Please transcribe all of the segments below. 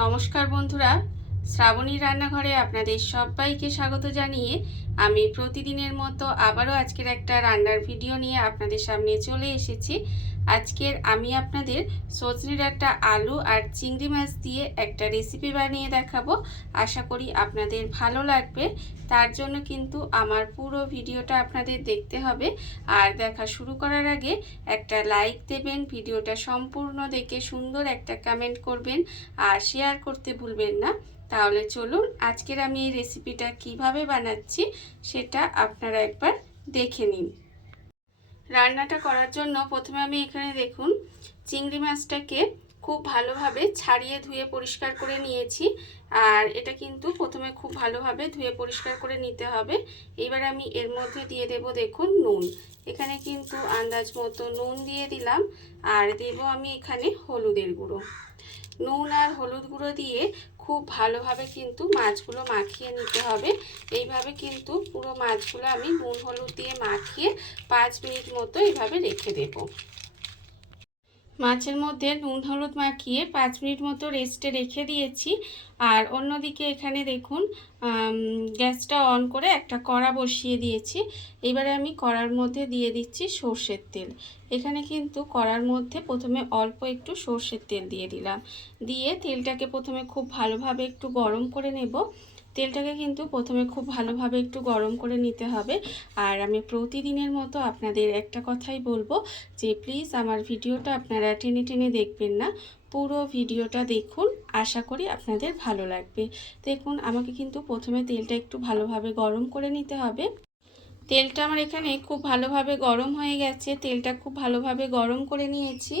নমস্কার বন্ধুরা, শ্রাবণী রান্নাঘরে আপনাদের সবাইকে স্বাগত জানিয়ে আমি প্রতিদিনের মতো আবারও আজকের একটা রান্নার ভিডিও নিয়ে আপনাদের সামনে চলে এসেছি। আজকের আমি আপনাদের সজনে ডাঁটা, আলু আর চিংড়ি মাছ দিয়ে একটা রেসিপি বানিয়ে দেখাবো। আশা করি আপনাদের ভালো লাগবে। তার জন্য কিন্তু আমার পুরো ভিডিওটা আপনাদের দেখতে হবে। আর দেখা শুরু করার আগে একটা লাইক দেবেন, ভিডিওটা সম্পূর্ণ দেখে সুন্দর একটা কমেন্ট করবেন আর শেয়ার করতে ভুলবেন না। তাহলে চলুন আজকের আমি এই রেসিপিটা কিভাবে বানাচ্ছি সেটা আপনারা একবার দেখে নিন। রান্নাটা করার জন্য প্রথমে আমি এখানে দেখুন চিংড়ি মাছটাকে খুব ভালোভাবে ছাড়িয়ে ধুয়ে পরিষ্কার করে নিয়েছি। আর এটা কিন্তু প্রথমে খুব ভালোভাবে ধুয়ে পরিষ্কার করে নিতে হবে। এবার আমি এর মধ্যে দিয়ে দেব দেখুন নুন। এখানে কিন্তু আন্দাজ মতো নুন দিয়ে দিলাম। আর দেব আমি এখানে হলুদের গুঁড়ো। নুন আর হলুদ গুঁড়ো দিয়ে খুব ভালোভাবে কিন্তু মাছগুলো মাখিয়ে নিতে হবে। এইভাবে কিন্তু পুরো মাছগুলো আমি নুন হলুদ দিয়ে মাখিয়ে 5 মিনিট মতো এইভাবে রেখে দেব। মাছের মধ্যে নুন হলুদ মাখিয়ে 5 মিনিট মতো রেস্টে রেখে দিয়েছি। আর অন্যদিকে এখানে দেখুন গ্যাসটা অন করে একটা কড়া বসিয়ে দিয়েছি। এবারে আমি কড়ার মধ্যে দিয়ে দিচ্ছি সর্ষের তেল। এখানে কিন্তু কড়ার মধ্যে প্রথমে অল্প একটু সর্ষের তেল দিয়ে দিলাম। দিয়ে তেলটাকে প্রথমে খুব ভালোভাবে একটু গরম করে নেব। তেলটাকে কিন্তু প্রথমে খুব ভালোভাবে একটু গরম করে নিতে হবে। আর আমি প্রতিদিনের মতো আপনাদের একটা কথাই বলবো যে প্লিজ আমার ভিডিওটা আপনারা টেনে টেনে দেখবেন না, পুরো ভিডিওটা দেখুন। আশা করি আপনাদের ভালো লাগবে। দেখুন আমাকে কিন্তু প্রথমে তেলটা একটু ভালোভাবে গরম করে নিতে হবে। তেলটা আমার এখানে খুব ভালোভাবে গরম হয়ে গেছে। তেলটা খুব ভালোভাবে গরম করে নিয়েছি।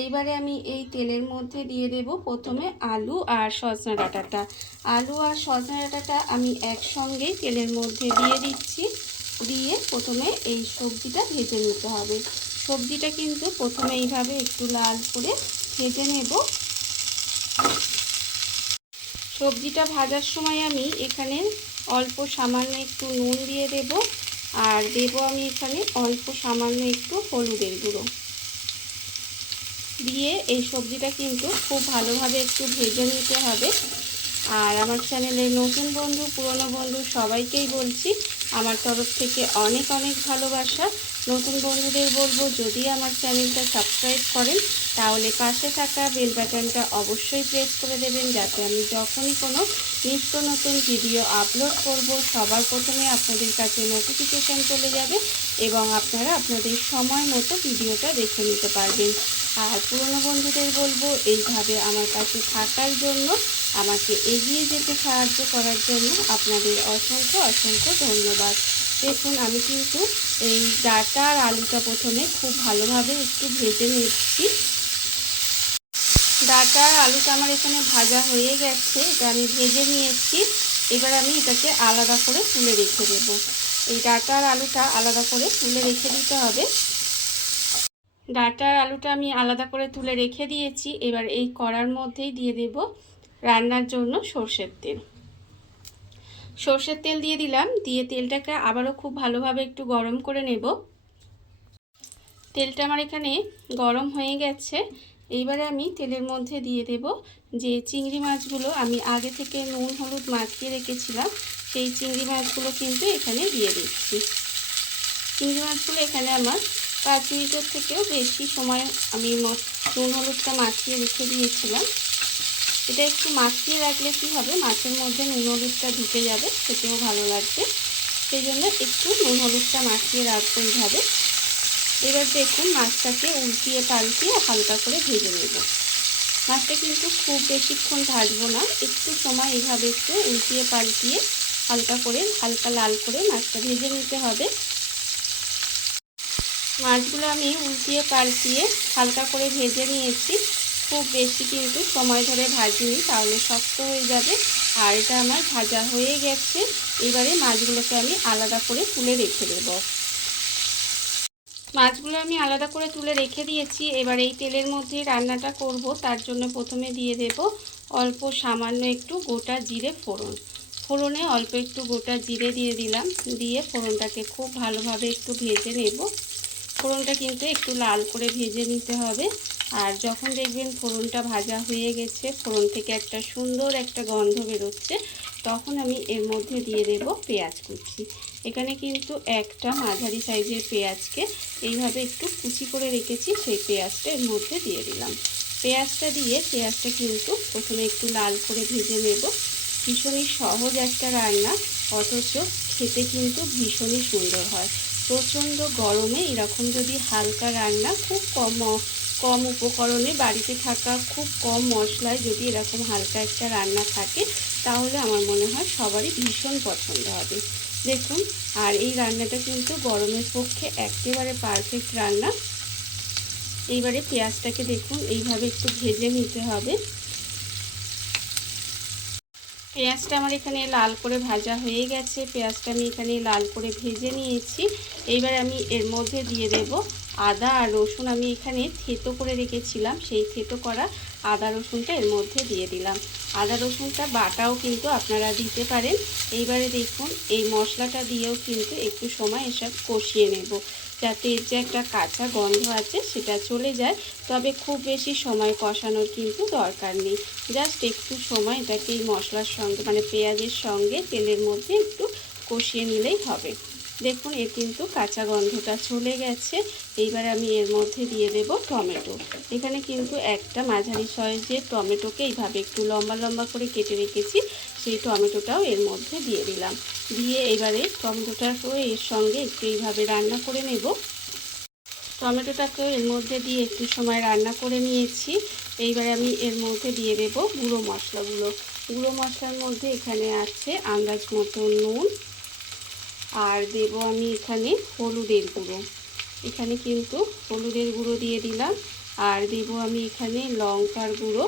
এইবারে আমি এই তেলের মধ্যে দিয়ে দেব প্রথমে আলু আর সজনে ডাঁটাটা। আলু আর সজনে ডাঁটাটা আমি একসঙ্গেই তেলের মধ্যে দিয়ে দিচ্ছি। দিয়ে প্রথমে এই সবজিটা ভেজে নিতে হবে। সবজিটা কিন্তু প্রথমে এইভাবে একটু লাল করে ভেজে নেব। সবজিটা ভাজার সময় আমি এখানে অল্প সামান্য একটু নুন দিয়ে দেব। আর দেব আমি এখানে অল্প সামান্য একটু হলুদের গুঁড়ো দিয়ে এই সবজিটা কিন্তু খুব ভালোভাবে একটু ভেজে নিতে হবে। আর আমার চ্যানেলের নতুন বন্ধু, পুরনো বন্ধু সবাইকেই বলছি আমার তরফ থেকে অনেক অনেক ভালোবাসা। নতুন বন্ধুদের বলবো যদি আমার চ্যানেলটা সাবস্ক্রাইব করেন তাহলে পাশে থাকা বেল বাটনটা অবশ্যই প্রেস করে দেবেন, যাতে আমি যখনই কোনো নিত্য নতুন ভিডিও আপলোড করব সবার প্রথমে আপনাদের কাছে নোটিফিকেশান চলে যাবে এবং আপনারা আপনাদের সময় মতো ভিডিওটা দেখে নিতে পারবেন। আর পুরনো বন্ধুদের বলবো এইভাবে আমার কাছে থাকার জন্য, আমাকে এগিয়ে যেতে সাহায্য করার জন্য আপনাদের অসংখ্য অসংখ্য ধন্যবাদ। দেখুন আমি কিন্তু এই ডাঁটা আর আলুটা প্রথমে খুব ভালোভাবে একটু ভেজে নিচ্ছি। ডাঁটা আর আলুটা আমার এখানে ভাজা হয়ে গেছে, এটা আমি ভেজে নিয়েছি। এবার আমি এটাকে আলাদা করে তুলে রেখে দেব। এই ডাঁটা আর আলুটা আলাদা করে তুলে রেখে দিতে হবে। ডাঁটা আর আলুটা আমি আলাদা করে তুলে রেখে দিয়েছি। এবার এই কড়ার মধ্যেই দিয়ে দেব রান্নার জন্য সর্ষের তেল। সর্ষের তেল দিয়ে দিলাম। দিয়ে তেলটাকে আবারও খুব ভালোভাবে একটু গরম করে নেব। তেলটা আমার এখানে গরম হয়ে গেছে। এইবারে আমি তেলের মধ্যে দিয়ে দেব যে চিংড়ি মাছগুলো আমি আগে থেকে নুন হলুদ মাখিয়ে রেখেছিলাম, সেই চিংড়ি মাছগুলো কিন্তু এখানে দিয়ে দিচ্ছি। চিংড়ি মাছগুলো এখানে আমার 5 মিনিটের থেকেও বেশি সময় আমি নুন হলুদটা মাখিয়ে রেখে দিয়েছিলাম। এটা একটু মাখিয়ে রাখলে কী হবে, মাছের মধ্যে নুন হলুদটা ঢুকে যাবে, খেতেও ভালো লাগবে। সেই জন্য একটু নুন হলুদটা মাখিয়ে রাখবো এইভাবে। এবার দেখুন মাছটাকে উল্টিয়ে পাল্টিয়ে হালকা করে ভেজে নেব। মাছটা কিন্তু খুব বেশিক্ষণ ভাজবো না, একটু সময় এইভাবে একটু উল্টিয়ে পাল্টিয়ে হালকা করে হালকা লাল করে মাছটা ভেজে নিতে হবে। মাছগুলো আমি উল্টিয়ে পাল্টিয়ে হালকা করে ভেজে নিয়েছি। খুব বেশি কিন্তু সময় ধরে ভাজিনি, তাহলে শক্ত হয়ে যাবে। আর এটা আমার ভাজা হয়ে গেছে। এবারে মাছগুলোকে আমি আলাদা করে তুলে রেখে দেব। মাছগুলো আমি আলাদা করে তুলে রেখে দিয়েছি। এবার এই তেলের মধ্যে রান্নাটা করব, তার জন্য প্রথমে দিয়ে দেব অল্প সামান্য একটু গোটা জিরে ফোড়ন। ফোড়নে অল্প একটু গোটা জিরে দিয়ে দিলাম। দিয়ে ফোড়নটাকে খুব ভালোভাবে একটু ভেজে নেব। ফোড়নটা কিন্তু একটু লাল করে ভেজে নিতে হবে। আর যখন দেখবেন ফোড়নটা ভাজা হয়ে গেছে, ফোড়ন থেকে একটা সুন্দর একটা গন্ধ বেরোচ্ছে, তখন আমি এর মধ্যে দিয়ে দেব পেঁয়াজ কুচি। এখানে কিন্তু একটা মাঝারি সাইজের পেঁয়াজকে এইভাবে একটু কুচি করে রেখেছি, সেই পেঁয়াজটা এর মধ্যে দিয়ে দিলাম। পেঁয়াজটা দিয়ে পেঁয়াজটা কিন্তু প্রথমে একটু লাল করে ভেজে নেব। ভীষণই সহজ একটা রান্না, অথচ খেতে কিন্তু ভীষণই সুন্দর হয়। প্রচণ্ড গরমে এরকম যদি হালকা রান্না, খুব কম উপকরণে বাড়িতে থাকা খুব কম মশলায় যদি এরকম হালকা একটা রান্না থাকে, তাহলে আমার মনে হয় সবারই ভীষণ পছন্দ হবে। দেখুন, আর এই রান্নাটা কিন্তু গরমের পক্ষে একেবারে পারফেক্ট রান্না। এইবারে পেঁয়াজটাকে দেখুন এইভাবে একটু ভেজে নিতে হবে। পেঁয়াজটা আমার এখানে লাল করে ভাজা হয়ে গেছে, পেঁয়াজটা আমি এখানে লাল করে ভেজে নিয়েছি। এইবার আমি এর মধ্যে দিয়ে দেব আদা আর রসুন। আমি এখানে থেতো করে রেখেছিলাম, সেই থেতো করা আদা রসুনটা এর মধ্যে দিয়ে দিলাম। আদা রসুনটা বাটাও কিন্তু আপনারা দিতে পারেন। এইবারে দেখুন এই মশলাটা দিয়েও কিন্তু একটু সময় এসব কষিয়ে নেব, যাতে এর যে একটা কাঁচা গন্ধ আছে সেটা চলে যায়। তবে খুব বেশি সময় কষানোর কিন্তু দরকার নেই, জাস্ট একটু সময় এটাকে এই মশলার সঙ্গে মানে পেঁয়াজের সঙ্গে তেলের মধ্যে একটু কষিয়ে নিলেই হবে। দেখুন এর কিন্তু কাঁচা গন্ধটা চলে গেছে। এইবার আমি এর মধ্যে দিয়ে দেব টমেটো। এখানে কিন্তু একটা মাঝারি সাইজের টমেটোকে এইভাবে একটু লম্বা লম্বা করে কেটে রেখেছি, সেই টমেটোটাও এর মধ্যে দিয়ে দিলাম। দিয়ে এবারে টমেটোটাকেও এর সঙ্গে একটু এইভাবে রান্না করে নেব। টমেটোটাকেও এর মধ্যে দিয়ে একটু সময় রান্না করে নিয়েছি। এইবারে আমি এর মধ্যে দিয়ে দেব গুঁড়ো মশলাগুলো। গুঁড়ো মশলার মধ্যে এখানে আছে আন্দাজ মতো নুন, আর দেব আমি এখানে হলুদের গুঁড়ো। এখানে কিন্তু হলুদের গুঁড়ো দিয়ে দিলাম। আর দেব আমি এখানে লঙ্কার গুঁড়ো,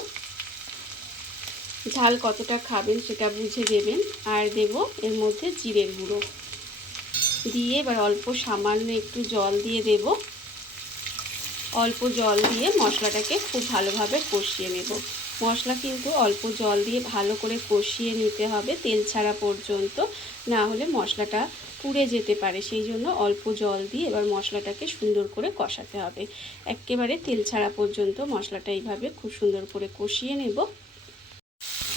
ঝাল কতটা খাবেন সেটা বুঝে দেবেন। আর দেব এর মধ্যে জিরের গুঁড়ো দিয়ে এবার অল্প সামান্য একটু জল দিয়ে দেব। অল্প জল দিয়ে মশলাটাকে খুব ভালোভাবে কষিয়ে নেব। মশলা কিন্তু অল্প জল দিয়ে ভালো করে কষিয়ে নিতে হবে তেল ছাড়া পর্যন্ত, না হলে মশলাটা পুড়ে যেতে পারে। সেই জন্য অল্প জল দিয়ে এবার মশলাটাকে সুন্দর করে কষাতে হবে। একেবারে তেল ছাড়া পর্যন্ত মশলাটা এইভাবে খুব সুন্দর করে কষিয়ে নেব।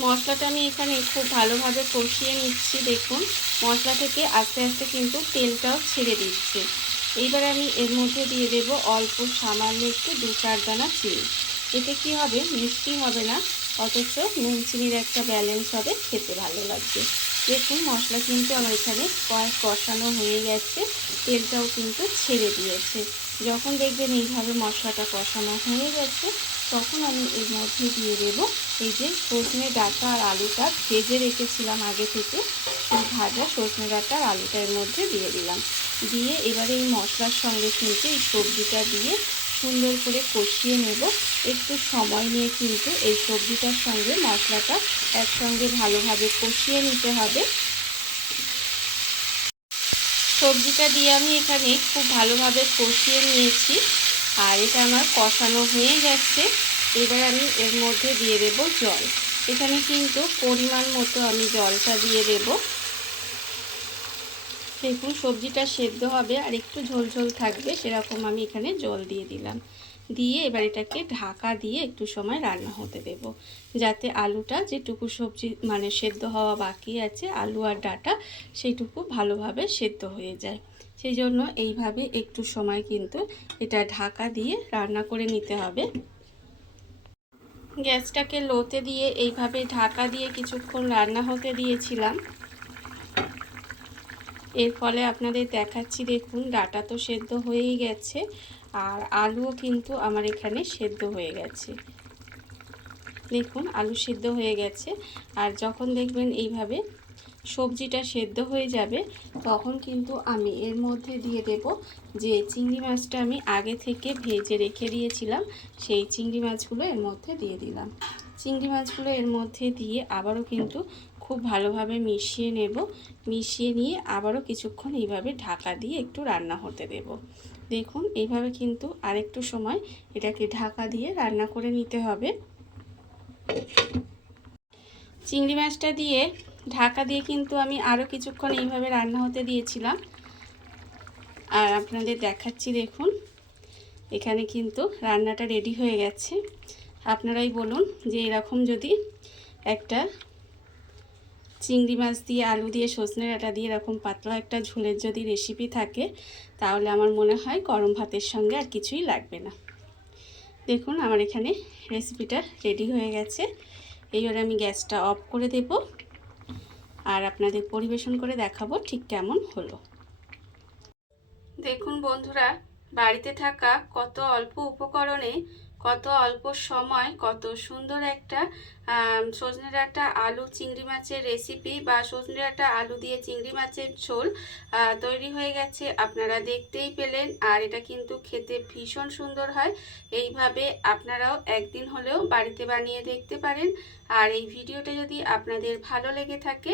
মশলাটা আমি এখানে খুব ভালোভাবে কষিয়ে নিচ্ছি। দেখুন মশলা থেকে আস্তে আস্তে কিন্তু তেলটাও ছেড়ে দিচ্ছে। এইবার আমি এর মধ্যে দিয়ে দেব অল্প সামান্য একটু 2-4 দানা চিনি। এতে কি হবে, মিষ্টি হবে না, অথচ নুন চিনির একটা ব্যালেন্স হবে, খেতে ভালো লাগবে। দেখুন মশলা কিন্তু আমার এখানে কষানো হয়ে গেছে, তেলটাও কিন্তু ছেড়ে দিয়েছে। যখন দেখবেন এইভাবে মশলাটা কষানো হয়ে গেছে, তখন আমি এর মধ্যে দিয়ে দেব এই যে সজনে ডাঁটা আর আলুটা ভেজে রেখেছিলাম আগে থেকে, সেই ভাজা সজনে ডাঁটা আর আলুটা এর মধ্যে দিয়ে দিলাম। দিয়ে এবারে এই মশলার সঙ্গে কিন্তু এই সবজিটা দিয়ে সুন্দর করে কষিয়ে নেব। একটু সময় নিয়ে কিন্তু এই সবজিটার সঙ্গে মশলাটা একসঙ্গে ভালোভাবে কষিয়ে নিতে হবে। সবজিটা দিয়ে আমি এখানে খুব ভালোভাবে কষিয়ে নিয়েছি, আর এটা আমার কষানো হয়ে গেছে। এবার আমি এর মধ্যে দিয়ে দেব জল। এখানে কিন্তু পরিমাণ মতো আমি জলটা দিয়ে দেব। দেখুন সবজিটা সেদ্ধ হবে আর একটু ঝোলঝোল থাকবে, সেরকম আমি এখানে জল দিয়ে দিলাম। দিয়ে এবার এটাকে ঢাকা দিয়ে একটু সময় রান্না হতে দেব, যাতে আলুটা যেটুকু সবজি মানে সেদ্ধ হওয়া বাকি আছে আলু আর ডাঁটা, সেইটুকু ভালোভাবে সেদ্ধ হয়ে যায়। সেই জন্য এইভাবে একটু সময় কিন্তু এটা ঢাকা দিয়ে রান্না করে নিতে হবে। গ্যাসটাকে লোতে দিয়ে এইভাবে ঢাকা দিয়ে কিছুক্ষণ রান্না হতে দিয়েছিলাম। এর ফলে আপনাদের দেখাচ্ছি, দেখুন ডাঁটা তো সেদ্ধ হয়েই গেছে, আর আলুও কিন্তু আমার এখানে সেদ্ধ হয়ে গেছে। দেখুন আলু সেদ্ধ হয়ে গেছে। আর যখন দেখবেন এইভাবে সবজিটা সেদ্ধ হয়ে যাবে, তখন কিন্তু আমি এর মধ্যে দিয়ে দেব যে চিংড়ি মাছটা আমি আগে থেকে ভেজে রেখে দিয়েছিলাম, সেই চিংড়ি মাছগুলো এর মধ্যে দিয়ে দিলাম। চিংড়ি মাছগুলো এর মধ্যে দিয়ে আবারও কিন্তু খুব ভালোভাবে মিশিয়ে নেব। মিশিয়ে নিয়ে আবারও কিছুক্ষণ এইভাবে ঢাকা দিয়ে একটু রান্না হতে দেব। দেখুন এইভাবে কিন্তু আরেকটু সময় এটাকে ঢাকা দিয়ে রান্না করে নিতে হবে। চিংড়ি মাছটা দিয়ে ঢাকা দিয়ে কিন্তু আমি আরও কিছুক্ষণ এইভাবে রান্না হতে দিয়েছিলাম। আর আপনাদের দেখাচ্ছি, দেখুন এখানে কিন্তু রান্নাটা রেডি হয়ে গেছে। আপনারাই বলুন যে এরকম যদি একটা চিংড়ি মাছ দিয়ে আলু দিয়ে সজনে ডাঁটা দিয়ে এরকম পাতলা একটা ঝোলের যদি রেসিপি থাকে, তাহলে আমার মনে হয় গরম ভাতের সঙ্গে আর কিছুই লাগবে না। দেখুন আমার এখানে রেসিপিটা রেডি হয়ে গেছে। এইবারে আমি গ্যাসটা অফ করে দেব আর আপনাদের পরিবেশন করে দেখাবো ঠিক কেমন হলো। দেখুন বন্ধুরা, বাড়িতে থাকা কত অল্প উপকরণে কত অল্প সময় কত সুন্দর একটা সজনে ডাঁটা আলু চিংড়ি মাছের রেসিপি বা সজনে ডাঁটা আলু দিয়ে চিংড়ি মাছের ঝোল তৈরি হয়ে গেছে। আপনারা দেখতেই পেলেন, আর এটা কিন্তু খেতে ভীষণ সুন্দর হয়। এইভাবে আপনারাও একদিন হলেও বাড়িতে বানিয়ে দেখতে পারেন। আর এই ভিডিওটা যদি আপনাদের ভালো লেগে থাকে,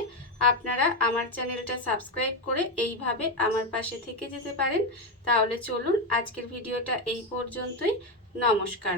আপনারা আমার চ্যানেলটা সাবস্ক্রাইব করে এইভাবে আমার পাশে থেকে যেতে পারেন। তাহলে চলুন আজকের ভিডিওটা এই পর্যন্তই। নমস্কার।